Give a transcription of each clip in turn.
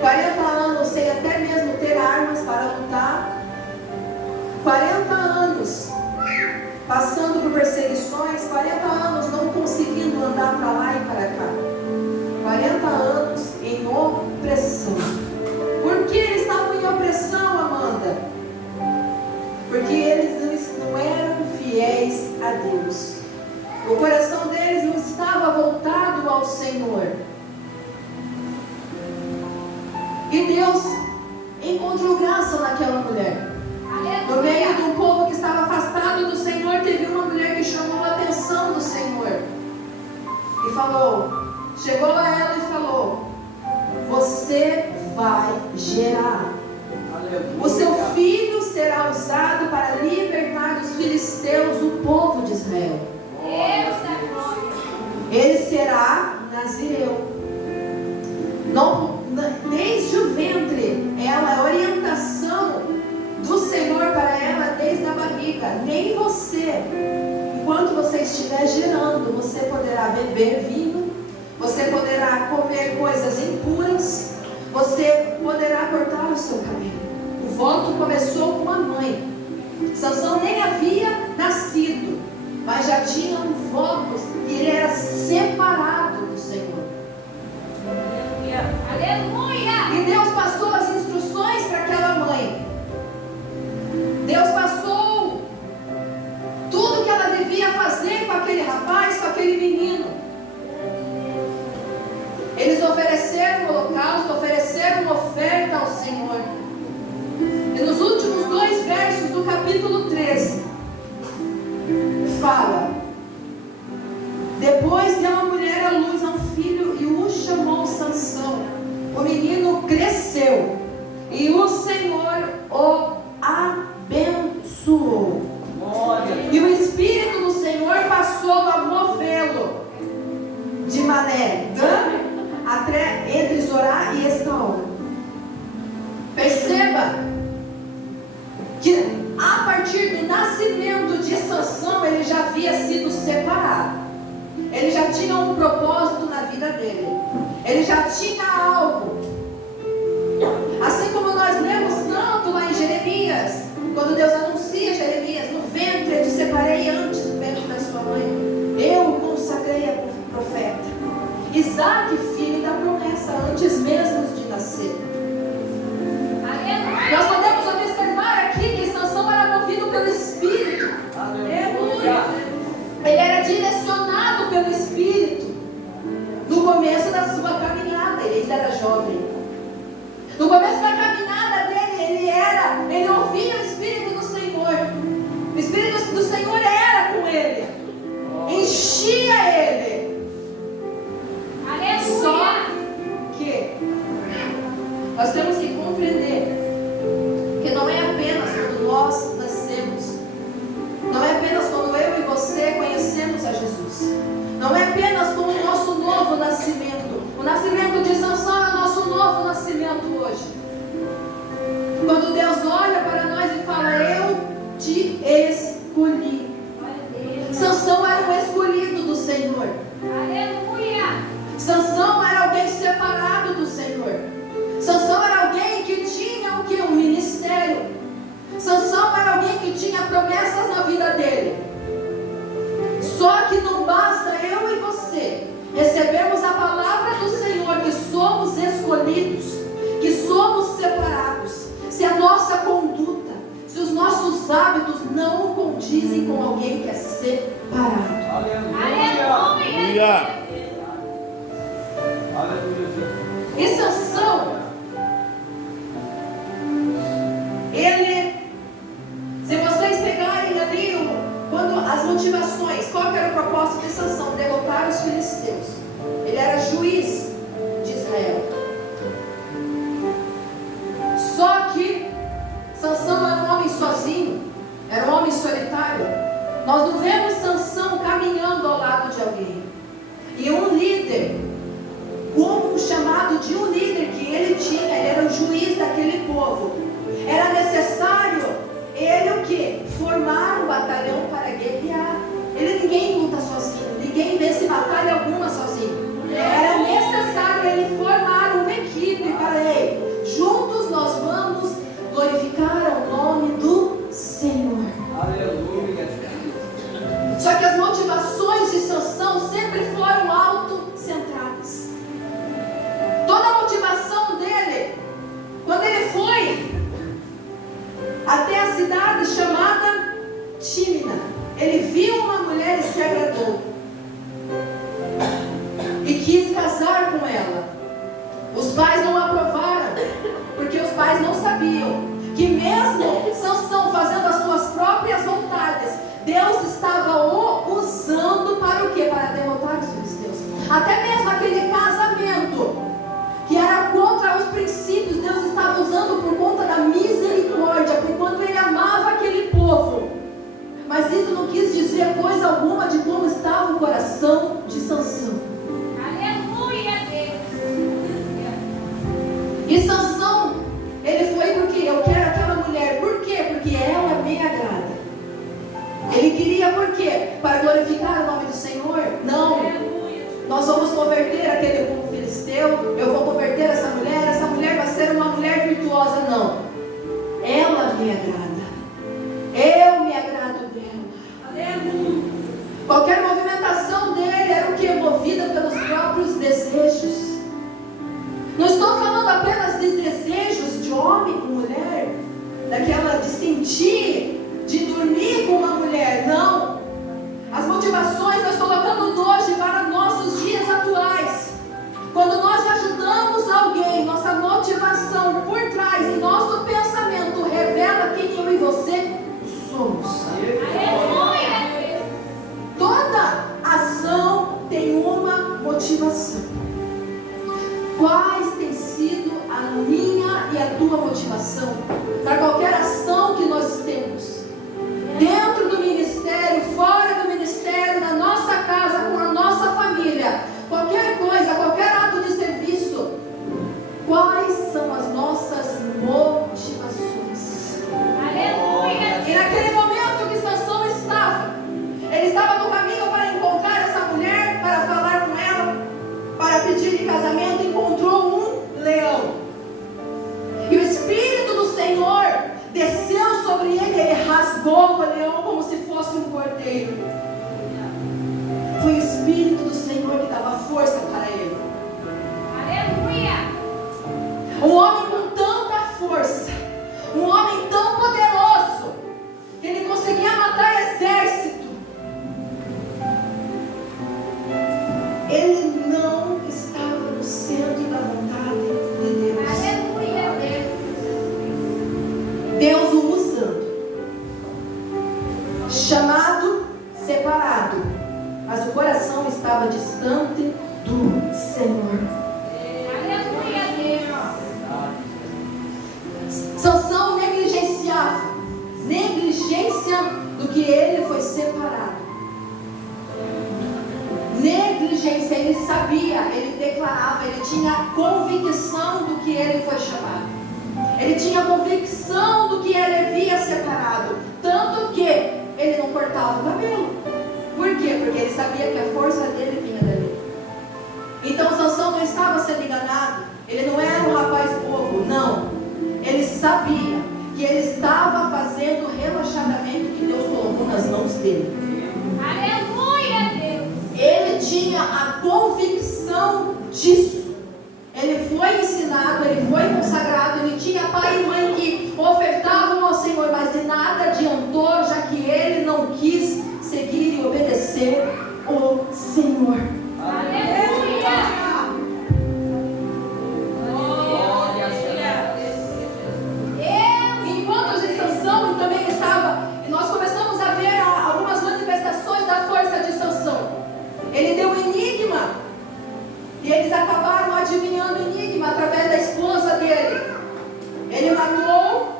40 anos sem até mesmo ter armas para lutar, 40 anos passando por perseguições, 40 anos não conseguindo andar para lá e para cá, 40 anos em opressão. Por que eles estavam em opressão, Amanda? Porque eles não eram fiéis a Deus. O coração deles não estava voltado ao Senhor. E Deus encontrou graça naquela mulher. No meio de um povo que estava afastado do Senhor, teve uma mulher que chamou a atenção do Senhor. E falou, chegou a ela e falou: você vai gerar. O seu filho será usado para libertar dos filisteus o povo de Israel. Ele será nazireu. Desde o ventre, a orientação do Senhor para ela desde a barriga. Nem você, enquanto você estiver gerando, você poderá beber vinho, você poderá comer coisas impuras, você poderá cortar o seu cabelo. O voto começou com a mãe. Sansão nem havia nascido, mas já tinha um voto e ele era separado do Senhor. Aleluia! E Deus passou as instruções para aquela mãe. Deus passou tudo que ela devia fazer com aquele rapaz, com aquele menino. Eles ofereceram o holocausto, ofereceram uma oferta ao Senhor. E nos últimos 2 versos do capítulo 13 fala: depois deu a mulher à luz a um filho e o chamou Sansão. O menino cresceu e o Senhor o abençoou. E o Espírito do Senhor passou a movê-lo de Mané, até entre Zorá e Estaol. Perceba que a partir do nascimento de Sansão ele já havia sido separado. Ele já tinha um propósito na vida dele. Ele já tinha algo. Assim como nós lemos tanto lá em Jeremias, quando Deus anuncia a Jeremias: no ventre eu te separei antes do ventre da sua mãe, eu o consagrei a profeta. Isaac, filho da promessa, antes mesmo de nascer. Nós podemos observar aqui que Sansão era movido pelo Espírito. Aleluia. Ele era direcionado pelo Espírito. No começo da sua caminhada, ele ainda era jovem. No começo da caminhada dele, ele ouvia o Espírito do Senhor. O Espírito do Senhor era com ele, enchia ele. Aleluia. Só que nós temos que compreender que não é apenas quando nós nascemos, não é apenas quando eu e você conhecemos a Jesus, não é apenas com o nosso novo nascimento. O nascimento de Sansão é o nosso novo nascimento hoje. Quando Deus olha para nós e fala: eu te escolhi. Sansão era um escolhido do Senhor. Aleluia. Sansão era alguém separado do Senhor. Sansão era alguém que tinha o que? Um ministério. Sansão era alguém que tinha promessas na vida dele. Só que não basta eu e você recebermos a palavra do Senhor que somos escolhidos, que somos separados, se a nossa conduta, se os nossos hábitos não condizem com alguém que é separado. Aleluia! E Sansão, ele, se vocês pegarem ali quando as motivações, qual que era o propósito de Sansão? Derrotar os filisteus. Ele era juiz de Israel. Só que Sansão era um homem sozinho, era um homem solitário. Nós não vemos Sansão caminhando ao lado de alguém. E um líder, como um chamado de um líder que ele tinha, ele era o juiz daquele povo. Era necessário ele o que? Formar um batalhão para guerrear. Ninguém luta sozinho, ninguém vence batalha alguma sozinho. Era necessário ele formar uma equipe para ele. isso não quis dizer coisa alguma de como estava o coração de Sansão. Aleluia, Deus. E Sansão, ele foi porque eu quero aquela mulher. Por quê? Porque ela me agrada. Ele queria por quê? Para glorificar o nome do Senhor? Não. Nós vamos converter aquele povo filisteu. Eu vou converter essa mulher vai ser uma mulher virtuosa. Não. Ela me agrada. Eu me agrado dela. Aleluia. Qualquer movimentação dele era o que? Movida pelos próprios desejos. Não estou falando apenas de desejos de homem com mulher, daquela de sentir, de dormir com uma mulher. Não. As motivações nós colocamos hoje para nossos dias atuais. Quando nós ajudamos alguém, nossa motivação por trás e nosso pensamento revela quem eu e você somos. Aleluia. Toda ação tem uma motivação. Quais tem sido a minha e a tua motivação para qualquer ação que nós temos? Dentro do ministério, fora do ministério, na nossa casa, com a nossa família, qualquer coisa, qualquer ato de serviço, quais são as nossas motivações? Aleluia. E naquele momento que Sansão estava, ele estava no caminho para encontrar essa mulher, para falar com ela, para pedir em casamento, encontrou um leão. E o Espírito do Senhor desceu sobre ele rasgou o leão como se fosse um cordeiro. Foi o Espírito do Senhor que dava força para ele. Aleluia. Um homem com tanta força, um homem tão poderoso, que ele conseguia matar exército. Ele não estava no centro da vontade de Deus. Aleluia, Deus. Deus o usando, chamado, separado, mas o coração estava distante do Senhor. Aleluia, Deus. Sansão negligenciava, negligência do que ele foi separado. Negligência, ele sabia, ele declarava, ele tinha convicção do que ele foi chamado. Ele tinha convicção do que ele havia separado. Tanto que ele não cortava o cabelo. Por quê? Porque ele sabia que a força dele vinha dali. Então Sansão não estava sendo enganado. Ele não era um rapaz bobo, não. Ele sabia que ele estava fazendo o relaxamento que Deus colocou nas mãos dele. Aleluia, Deus. Ele tinha a convicção disso. Ele foi ensinado, ele foi consagrado, ele tinha pai e mãe que ofertavam ao Senhor, mas de nada adiantou, já que ele não quis seguir e obedecer o Senhor. Aleluia. Enquanto a Sansão também estava, e nós começamos a ver algumas manifestações da força de Sansão. Ele deu um enigma, e eles acabaram adivinhando o enigma através da esposa dele. Ele matou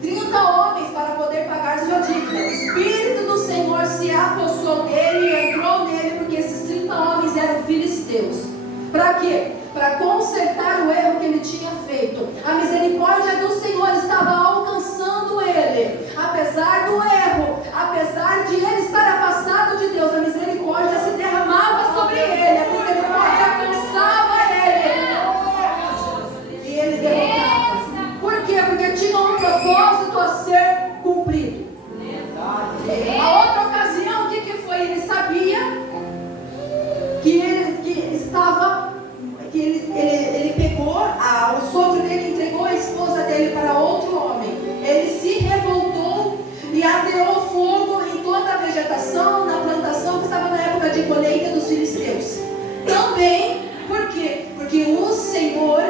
30 homens para poder pagar sua dívida. O Espírito do Senhor se apossou dele e entrou nele, porque esses 30 homens eram filisteus. Para quê? Para consertar o erro que ele tinha feito. A misericórdia do Senhor estava alcançando ele. Apesar do erro, apesar de ele estar afastado de Deus, a misericórdia se derramava sobre ele. A misericórdia alcançava ele. E ele derrotava. Por quê? Porque tinha um propósito a ser cumprido. A outra ocasião, o que foi? Ele sabia que ele pegou, o sogro dele entregou a esposa dele para outro homem. Ele se revoltou e ateou fogo em toda a vegetação, na plantação que estava na época de colheita dos filisteus. Também, por quê? Porque o Senhor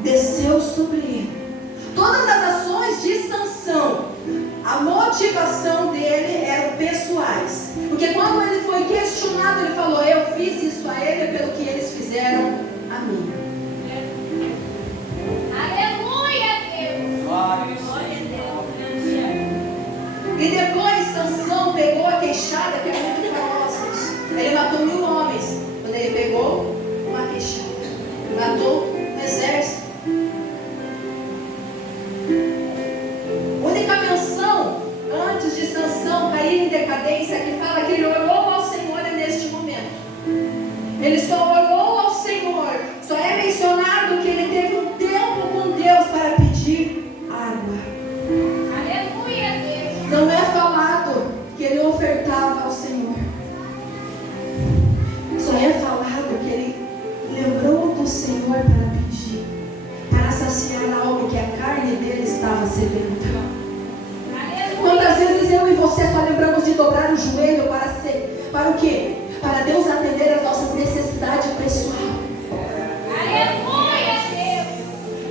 desceu sobre ele. Todas as ações de Sansão, a motivação dele eram pessoais. Porque quando ele foi questionado, ele falou: eu fiz isso a ele pelo que eles fizeram a mim. Aleluia, Deus. E depois Sansão matou 1000 homens. Quando ele pegou uma queixada, matou um exército. A única menção antes de Sansão cair em decadência que fala que ele orou ao Senhor neste momento. Ele só orou ao Senhor. Só é mencionado que ele teve um tempo com Deus para pedir água. Aleluia, Deus. Não é falado que ele ofertava ao Senhor. Só é falado que ele lembrou do Senhor para pedir, para saciar algo que a carne dele estava sedenta. Quantas vezes eu e você só lembramos de dobrar o joelho para o quê? Para Deus atender as nossas necessidades pessoais. Aleluia, Deus.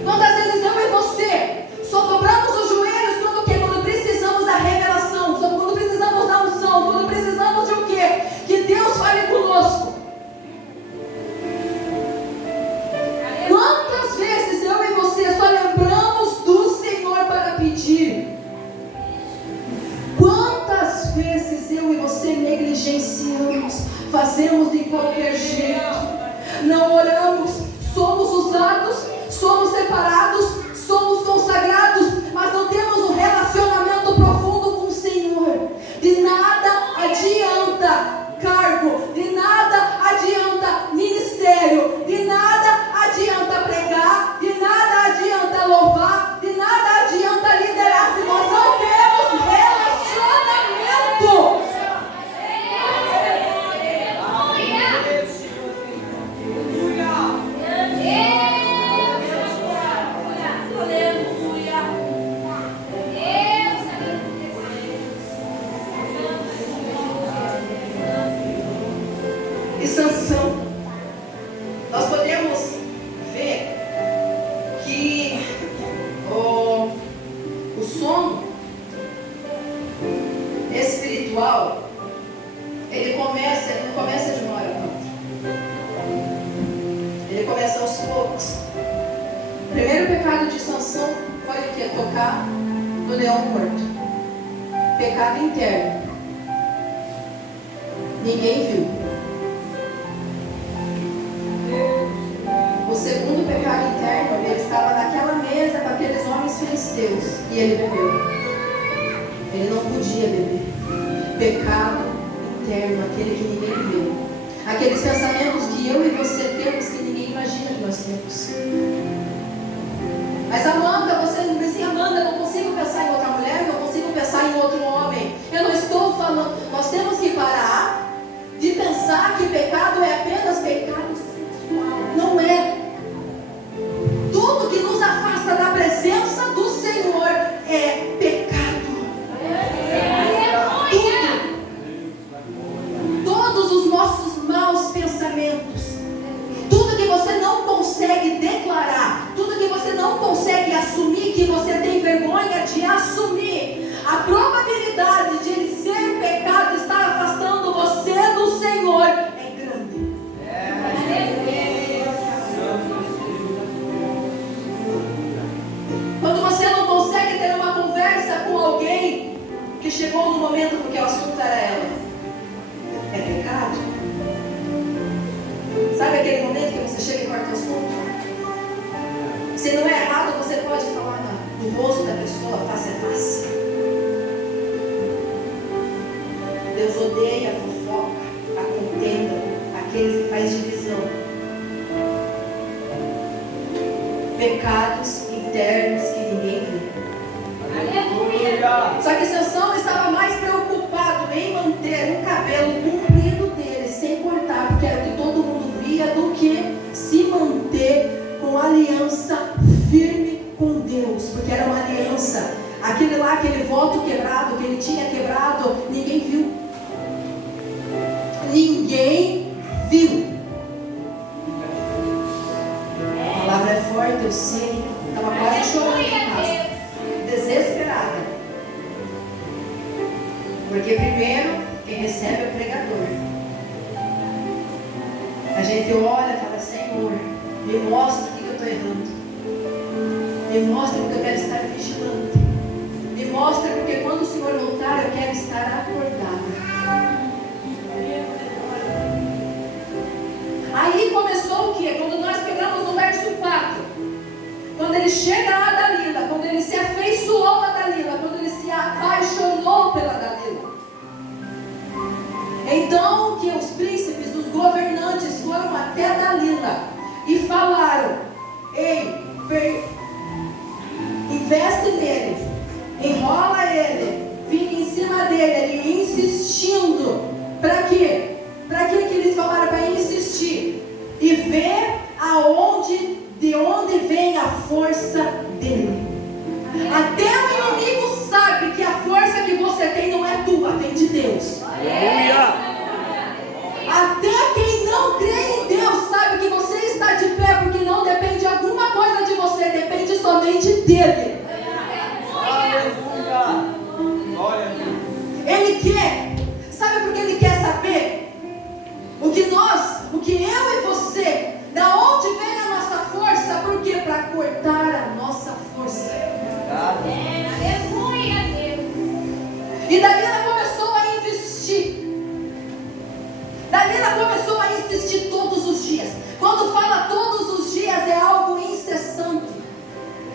Quantas vezes eu e você só dobramos os joelhos quando o quê? Quando precisamos da revelação, quando precisamos da unção, quando precisamos de o quê? Que Deus fale conosco. Quantas vezes eu e você só lembramos do Senhor para pedir? Quantas vezes eu e você negligenciamos, fazemos de qualquer jeito, não oramos, somos usados, somos separados, somos consagrados, mas não temos um relacionamento profundo com o Senhor. De nada adianta cargo, de nada adianta ministério, de nada adianta pregar, de nada adianta louvar, de nada adianta liderar se nós não temos relacionamento. E Sansão, nós podemos ver que o sono espiritual, ele não começa de uma hora para outra. Ele começa aos poucos. O primeiro pecado de Sansão foi o que? Tocar no leão morto. Pecado interno. Ninguém viu. O segundo pecado interno, ele estava naquela mesa com aqueles homens filisteus e ele bebeu. Ele não podia beber. Pecado interno, aquele que ninguém viu. Aqueles pensamentos que eu e você temos que ninguém imagina que nós temos. Mas Amanda, você não diz assim, Amanda, eu não consigo pensar em outra mulher, não consigo pensar em outro homem. Eu não estou falando. Nós temos que parar de pensar que pecado é apenas pecado sexual. Não é. Tudo que nos afasta da presença do Senhor é pecado. Tudo. Todos os nossos maus pensamentos, tudo que você não consegue declarar, tudo que você não consegue assumir, que você tem vergonha de assumir, a probabilidade de ele ser pecado, estar afastando você do Senhor, é grande. Quando você não consegue ter uma conversa com alguém que chegou no momento porque o assunto era ela, é pecado? Sabe aquele momento que você chega e corta o assunto? Se não é errado, você pode falar do rosto da pessoa, face a face. Deus odeia a fofoca, a contenda, aqueles que fazem divisão. Pecados internos que ninguém vê. Aleluia. Só que Sansão estava mais preocupado em manter o cabelo comprido dele, sem cortar, porque era o que todo mundo via, do que se manter com aliança firme com Deus, porque era uma aliança. Aquele lá, aquele voto quebrado, que ele tinha quebrado, ninguém viu. Ninguém viu. A palavra é forte, eu sei. Estava quase chorando em casa, desesperada. Porque primeiro, quem recebe é o pregador. A gente olha e fala, Senhor, me mostra o que eu estou errando. Me mostra porque eu quero estar vigilante. Me mostra porque quando o Senhor voltar eu quero estar acordada. quando ele chega a Dalila, quando ele se afeiçoou a Dalila, quando ele se apaixonou pela Dalila, então que os príncipes, os governantes foram até Dalila e falaram: ei, investe nele, enrola ele, fica em cima dele, ele insistindo. Para quê? Para que eles falaram? Para insistir e ver de onde vem a força dele. Até o inimigo sabe que a força que você tem não é tua, vem de Deus. Até quem não crê em Deus sabe que você está de pé porque não depende de alguma coisa de você, depende somente dele. Ele quer, sabe por que ele quer saber? O que eu e você, da onde vem a nossa força? Por quê? Para cortar a nossa força. Aleluia, Deus. E Dalila começou a investir. Dalila começou a insistir todos os dias. Quando fala todos os dias, é algo incessante,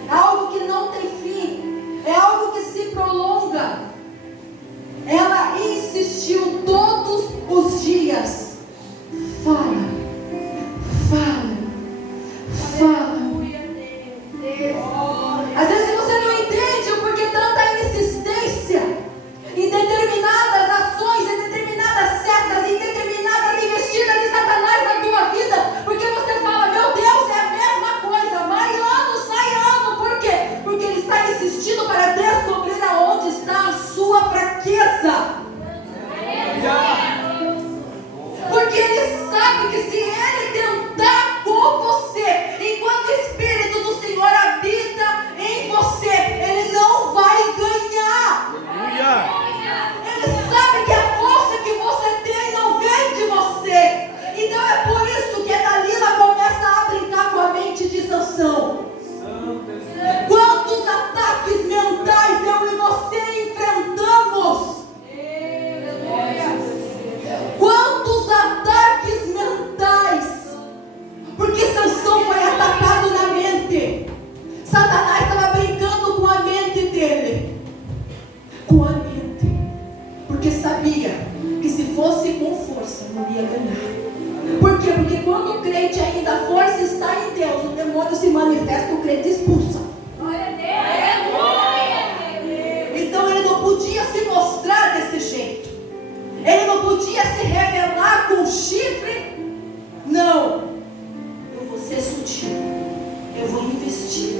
é algo que não tem fim, é algo que se prolonga. Ela insistiu todos os dias. Fala, fala, fala. Às vezes você não entende o porquê tanta insistência em determinadas ações, em determinadas setas, em determinadas investidas de Satanás na tua vida, porque você fala: meu Deus, é a mesma coisa, vai ano, sai ano. Por quê? Porque ele está insistindo para descobrir aonde está a sua fraqueza. Porque ele sabe que se ele tentar com você, enquanto o Espírito do Senhor habita em você, ele não vai ganhar. Ele sabe que a força que você tem não vem de você. Então é por isso que a Dalila começa a brincar com a mente de Sansão. Quantos ataques mentais eu e você enfrentamos? Quantos ataques mentais? Porque Sansão foi atacado na mente. Satanás estava brincando com a mente dele. Com a mente. Porque sabia que se fosse com força não ia ganhar. Por quê? Porque quando o crente ainda a força está em Deus, o demônio se manifesta, o crente expulsa. Então ele não podia se mostrar desse jeito. Ele não podia se revelar com chifre. Não. Eu vou ser sutil. Eu vou investir.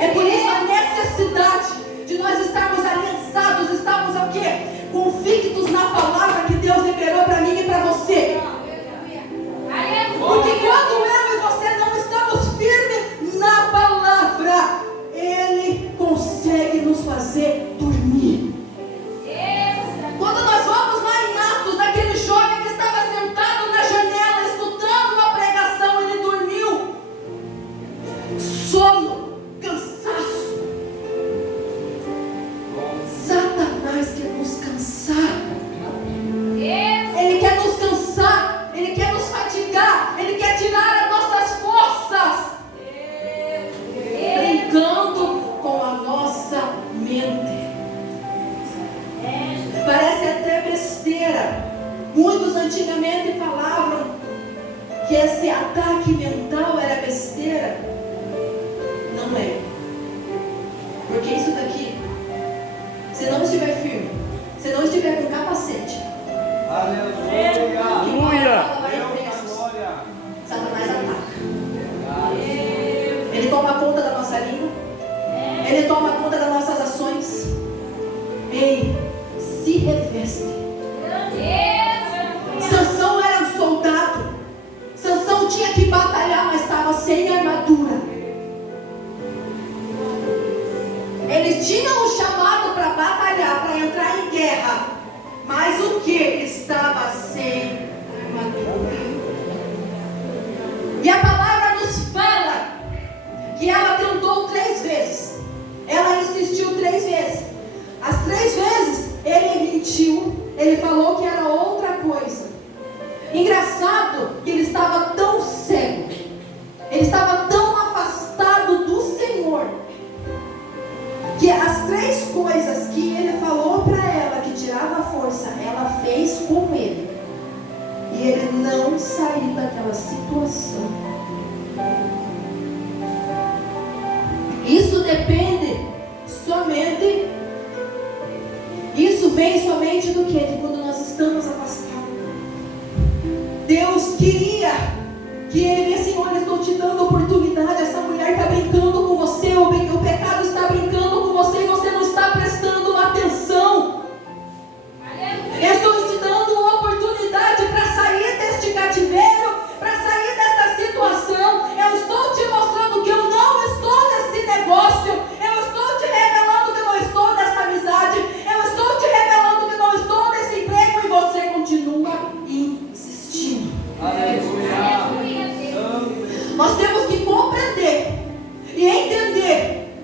É por isso a necessidade de nós estarmos aliançados, estarmos o quê? Convictos na palavra que Deus liberou para mim e para você. Porque quando eu e você não estamos firmes na palavra, Ele consegue nos fazer dormir. Quando nós vamos lá em Atos, daquele jovem que estava sentado na janela, escutando uma pregação, ele dormiu. Sono, cansaço. Satanás quer nos cansar. Ele quer nos cansar, ele quer nos fatigar, ele quer tirar as nossas forças. Brincando com a nossa mente. Parece até besteira. Muitos antigamente falavam que esse ataque mental era besteira. Não é. Porque isso daqui, se não estiver firme, se não estiver com capacete, Aleluia. Satanás ataca. Ele toma conta da nossa língua. Ele toma conta das nossas ações. Ei, se reveste. Sansão era um soldado. Sansão tinha que batalhar, mas estava sem armadura. Ele tinha um chamado para batalhar, para entrar em guerra. Mas o que? Estava sem armadura. E a palavra nos fala que ela tentou 3 vezes. Ela insistiu 3 vezes. As 3 vezes ele mentiu. Ele falou que era outra coisa. Engraçado que ele estava tão cego. Ele estava tão afastado não sair daquela situação. Isso depende somente, isso vem somente do que? De quando nós estamos afastados. Deus queria que Ele, Senhor, eu estou te dando oportunidade. Essa mulher está brincando com você, o pecado está brincando com você e você não está prestando atenção. Eu estou te dando uma oportunidade para sair deste cativeiro, para sair dessa situação. Eu estou te mostrando que eu não estou nesse negócio. Eu estou te revelando que eu não estou nessa amizade. Eu estou te revelando que não estou nesse emprego e você continua insistindo. Aleluia. Nós temos que compreender e entender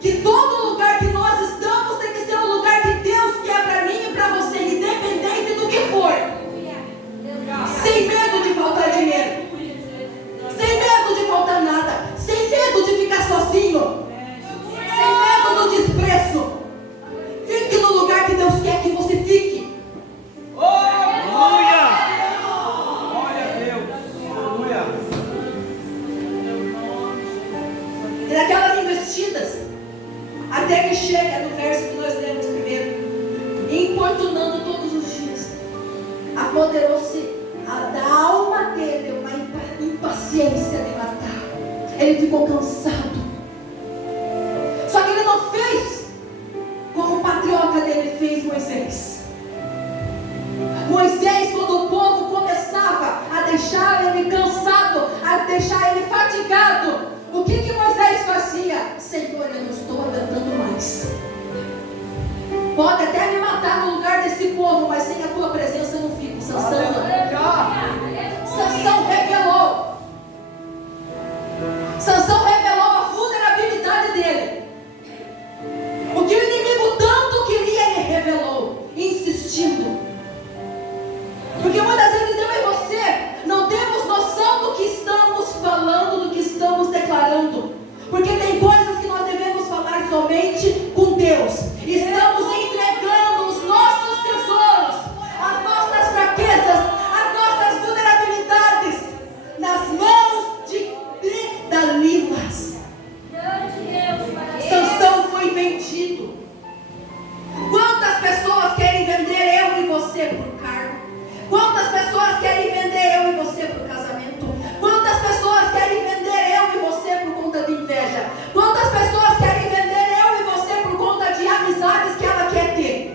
que todo lugar que nós estamos tem que ser um lugar que Deus quer para mim e para você, independente do que for. Sem medo de faltar dinheiro, sem medo de faltar nada, sem medo de ficar sozinho, sem medo do desprezo. Fique no lugar que Deus quer que você fique. Aleluia. Glória a Deus. Aleluia. E naquelas investidas, até que chega no verso que nós lemos primeiro, importunando todos os dias, apoderou-se da alma dele uma impaciência de matar. Ele ficou cansado. Só que ele não fez como o patriota dele fez, Moisés. Moisés, quando o povo começava a deixar ele cansado, a deixar ele fatigado, o que Moisés fazia? Senhor, eu não estou aguentando mais. Pode até me matar no lugar desse povo, mas sem a tua presença eu não fico. Sansão revelou. Sansão revelou a vulnerabilidade dele. O que o inimigo tanto queria, ele revelou, insistindo. Porque muitas vezes eu e você não temos noção do que estamos falando, do que estamos declarando. Porque tem coisas que nós devemos falar somente com Deus. Estamos entregando os nossos tesouros, as nossas fraquezas, as nossas vulnerabilidades nas mãos de Dalilas. Sansão foi vendido. Quantas pessoas querem vender eu e você por cargo? Quantas pessoas querem vender eu e você por casamento? Quantas pessoas querem vender eu e você por conta de inveja? Quantas pessoas querem vender eu e você por conta de amizades que ela quer ter?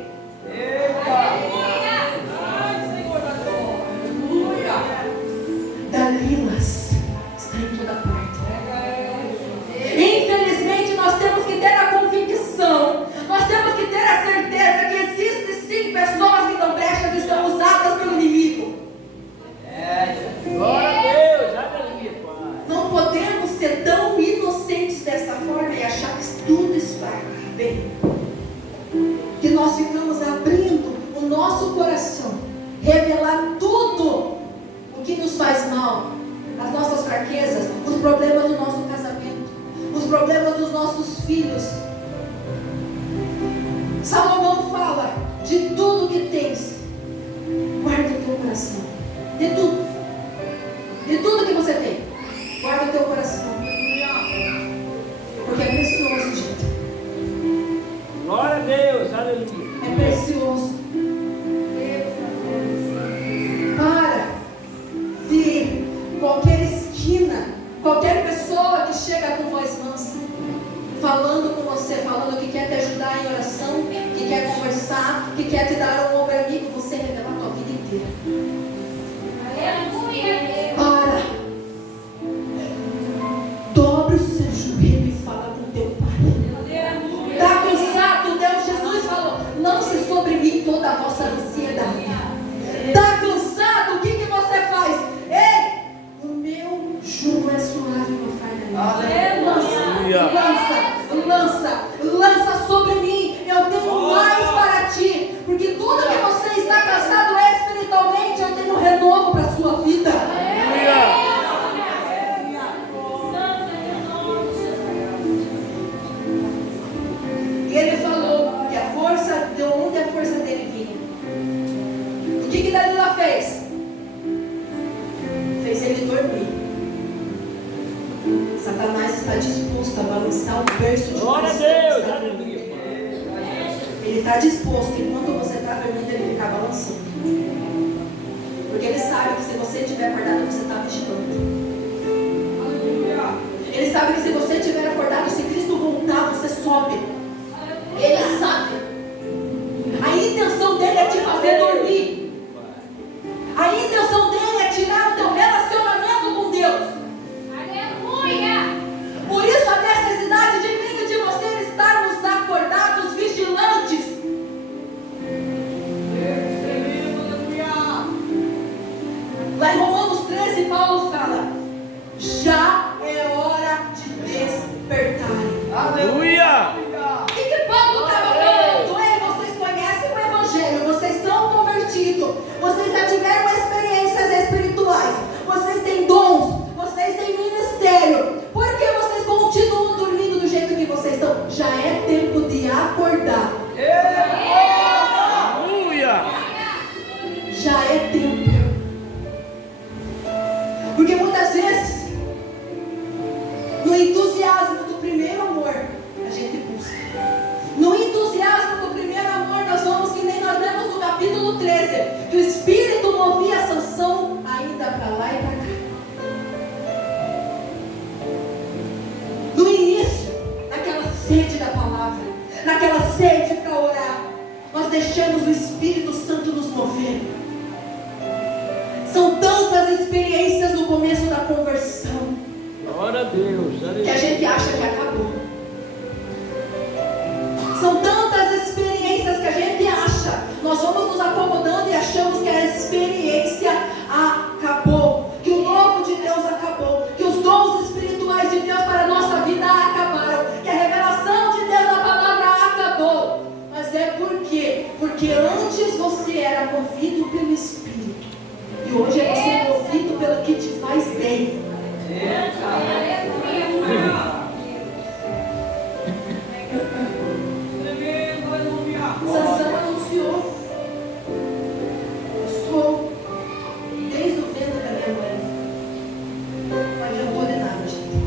Dalilas está em toda parte. Infelizmente nós temos que ter a convicção, nós temos que ter a certeza que existem sim pessoas que dão brechas e são usadas pelo inimigo. Glória a Deus. Aleluia. Não podemos ser tão inocentes dessa forma e achar que tudo está bem. Que nós ficamos abrindo o nosso coração, revelar tudo o que nos faz mal, as nossas fraquezas, os problemas do nosso casamento, os problemas dos nossos filhos. Salomão fala: de tudo que tens, guarda o teu coração. De tudo que você tem, guarda o teu coração, porque é precioso, gente. Glória a Deus. Aleluia. É precioso. Para de qualquer esquina, qualquer pessoa que chega com voz mansa, falando com você, falando que quer te ajudar em oração, que quer conversar, que quer te dar um ombro amigo, você revelar a tua vida inteira. Para. Dobre o seu joelho e fala com teu Pai. Está cansado? Deus, Jesus falou: lance sobre mim toda a vossa ansiedade. Está cansado? O que você faz? Ei, o meu jugo é suave, meu fardo. Lança sobre mim. Eu tenho mais para ti. Porque tudo que você está cansado espiritualmente, eu tenho renovo para a sua vida. E ele falou que a força, de onde a força dele vinha. O que Dalila fez? Satanás está disposto a balançar o berço de Glória a você. Deus, aleluia. Ele está disposto, enquanto você está dormindo, ele ficar balançando. Porque ele sabe que se você estiver acordado, você está vigilando. Ele sabe que se você estiver acordado, se Cristo voltar, você sobe. Ele sabe. A intenção dele é te fazer dormir. A intenção dele é tirar o teu relacionamento com Deus. Aleluia! Por isso a necessidade de mim e de você estarmos acordados, vigilantes. Lá em Romanos 13, Paulo fala: já é hora de despertar. Aleluia! O que Paulo estava falando? Ei, vocês conhecem o Evangelho, vocês são convertidos, vocês já tiveram experiências espirituais, vocês têm dons, vocês têm ministério. Por que vocês continuam dormindo do jeito que vocês estão? Já é tempo de acordar. Aleluia! Já é tempo. Porque muitas vezes, no entusiasmo do primeiro amor, a gente busca. No entusiasmo do primeiro amor, nós vamos que nem nós lemos no capítulo 13, que o Espírito movia Sansão ainda para lá e para cá. No início, naquela sede da palavra, naquela sede para orar, nós deixamos o Espírito Santo nos mover. São tantas experiências no começo da conversão, Glória a Deus, que a aleluia. gente acha que acabou. São tantas experiências que a gente acha, nós vamos nos acomodando e achamos que a experiência acabou, que o novo de Deus acabou, que os dons espirituais de Deus para a nossa vida acabaram, que a revelação de Deus na palavra acabou. Mas é por quê? Porque antes você era movido pelo Espírito, e hoje é você movido pelo que te faz bem. Sansão anunciou: eu sou desde o ventre da minha mãe. Não adiantou de nada, gente.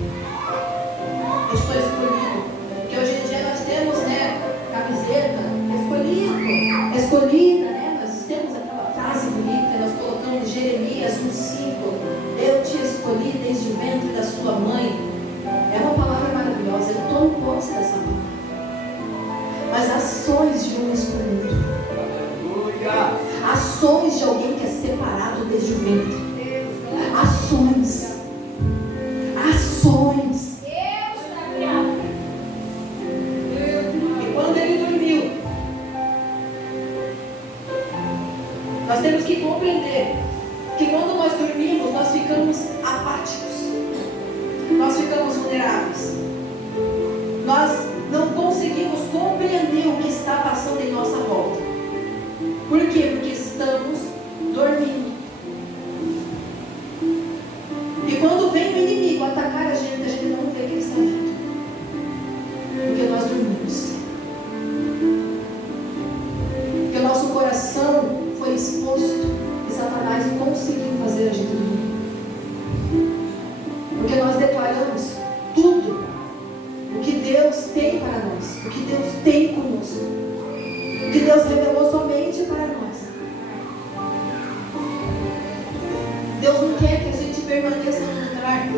Eu sou escolhido. Porque hoje em dia nós temos, né, camiseta, escolhida, né? Nós temos aquela frase bonita que nós colocamos em Jeremias 1:5. Eu te escolhi desde o ventre da sua mãe. É uma palavra maravilhosa. Eu tomo posse dessa palavra. Mas ações de um escolhido, ações de alguém que é separado desde o ventre, ações. E quando ele dormiu, nós temos que compreender que quando nós dormimos, nós ficamos apáticos, nós ficamos vulneráveis, nós não conseguimos compreender o que está passando em nossa volta. Por quê? Porque estamos dormindo. E quando vem o inimigo atacar a gente não vê que ele está vindo, porque nós dormimos. Porque o nosso coração foi exposto e Satanás conseguiu fazer a gente dormir. Porque nós declaramos tudo o que Deus tem para nós, o que Deus tem conosco, o que Deus revelou somente para nós. Deus não quer que a gente permaneça num lugar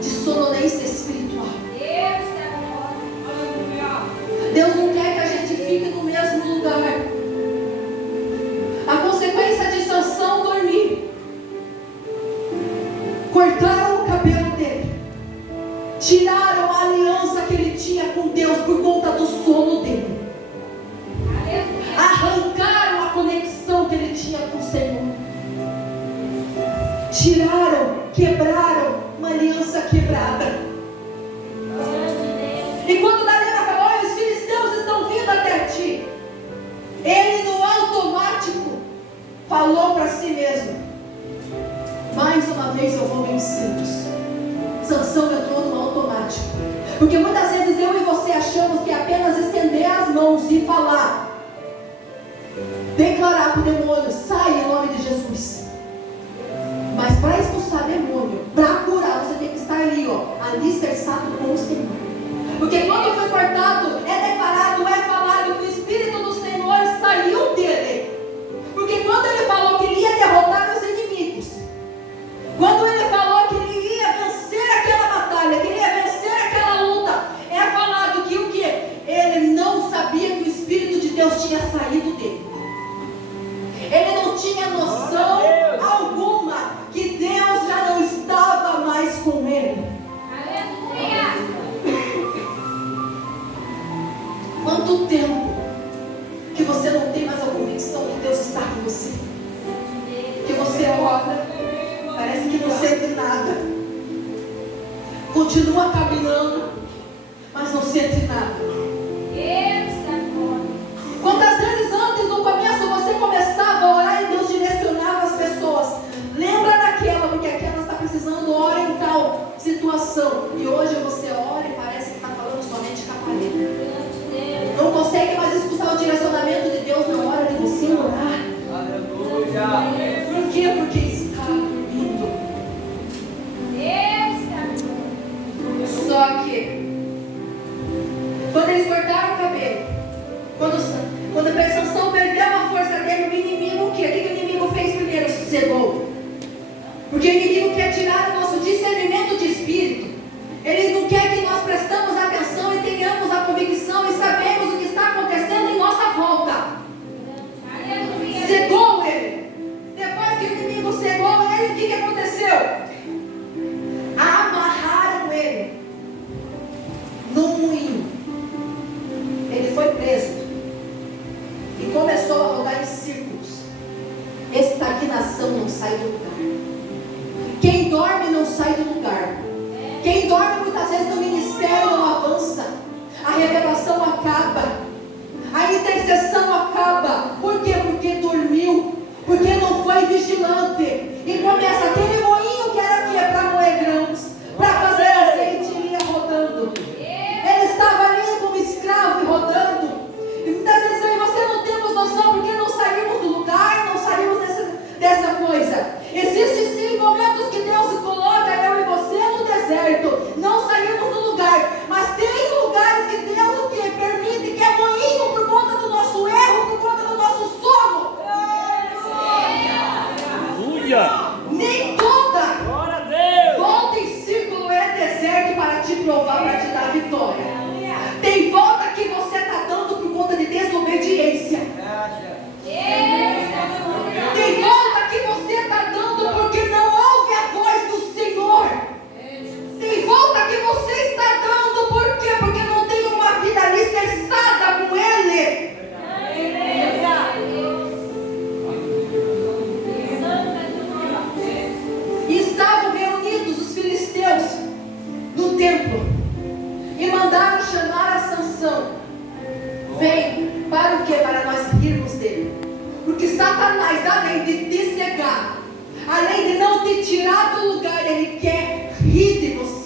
de sonolência espiritual. Deus não quer que a gente fique no mesmo lugar. A consequência de Sansão dormir, cortaram o cabelo dele, tiraram a aliança que ele tinha com Deus por conta do sono dele, arrancaram a conexão que ele tinha com o Senhor, tiraram, quebraram uma aliança quebrada. E quando Dalila falou: os filisteus estão vindo até ti, ele no automático falou para si mesmo: mais uma vez eu vou vencê-los. Sansão entrou no automático. Porque muitas vezes eu e você achamos que é apenas estender as mãos e falar, declarar para o demônio: sai em nome de Jesus. Mas para expulsar demônio, para curar, você tem que estar ali, ó, alicerçado com o Senhor. Porque quando foi cortado, é declarado, é falado que o Espírito do Senhor saiu dele. Porque quando ele falou que ele ia derrotar os inimigos, quando ele falou que ele ia vencer aquela batalha, que ele ia vencer aquela luta, é falado que o que? Ele não sabia que o Espírito de Deus tinha saído dele. Ele não tinha noção alguma que Deus já não estava mais com ele. Aleluia! Quanto tempo que você não tem mais a convicção que Deus está com você? Que você ora, parece que não sente nada, continua caminhando, mas não sente nada. Quantas vezes antes, no começo, você começava a orar e Deus direcionava as pessoas? Lembra daquela, porque aquela está precisando, ora em tal situação. E hoje você ora e parece que está falando somente com a parede. Não consegue mais escutar o direcionamento de Deus na hora de você orar. Aleluia. Por quê? Porque está dormindo. Só que quando eles cortaram o cabelo, quando a Sansão perdeu a força dele, o inimigo o quê? O que o inimigo fez primeiro? Cegou. Porque o inimigo quer tirar o nosso discernimento de espírito. Ele não quer que nós prestamos atenção e tenhamos a convicção e sabemos o que está acontecendo em nossa volta. Cegou ele. Depois que o inimigo cegou ele, o que aconteceu? Amarraram ele num moinho. Ele foi preso e começou a rodar em círculos. Estagnação não sai do lugar. Quem dorme não sai do lugar. Quem dorme muitas vezes no ministério não avança. A revelação acaba, a intercessão acaba. Por quê? Porque dormiu, porque não foi vigilante. E começa aquele moinho que era o quê? Para moer grãos, para fazer azeite, e ia rodando. Ele estava ali como escravo e rodando. E muitas vezes eu e você não temos noção, porque não saímos do lugar, não saímos dessa coisa. Existe sim momentos que Deus se coloca, eu e você, no deserto. Não saímos do lugar, mas tem lugares que Deus o que? Permite, que é moinho por conta do nosso erro, por conta do nosso sono. Aleluia. Nem toda Glória a Deus. volta em círculo é deserto para te provar, para te dar vitória. Tem volta que você está dando por conta de desobediência. Tem volta que você está dando porque não ouve a voz do Senhor. Tem volta que você está dando por quê? Porque não tem uma vida alicerçada com Ele. E estavam reunidos os filisteus no templo e mandaram chamar a Sansão. Vem, para o quê? Para nós rirmos dele. Porque Satanás, além de te cegar, além de não te tirar do lugar, ele quer rir de você.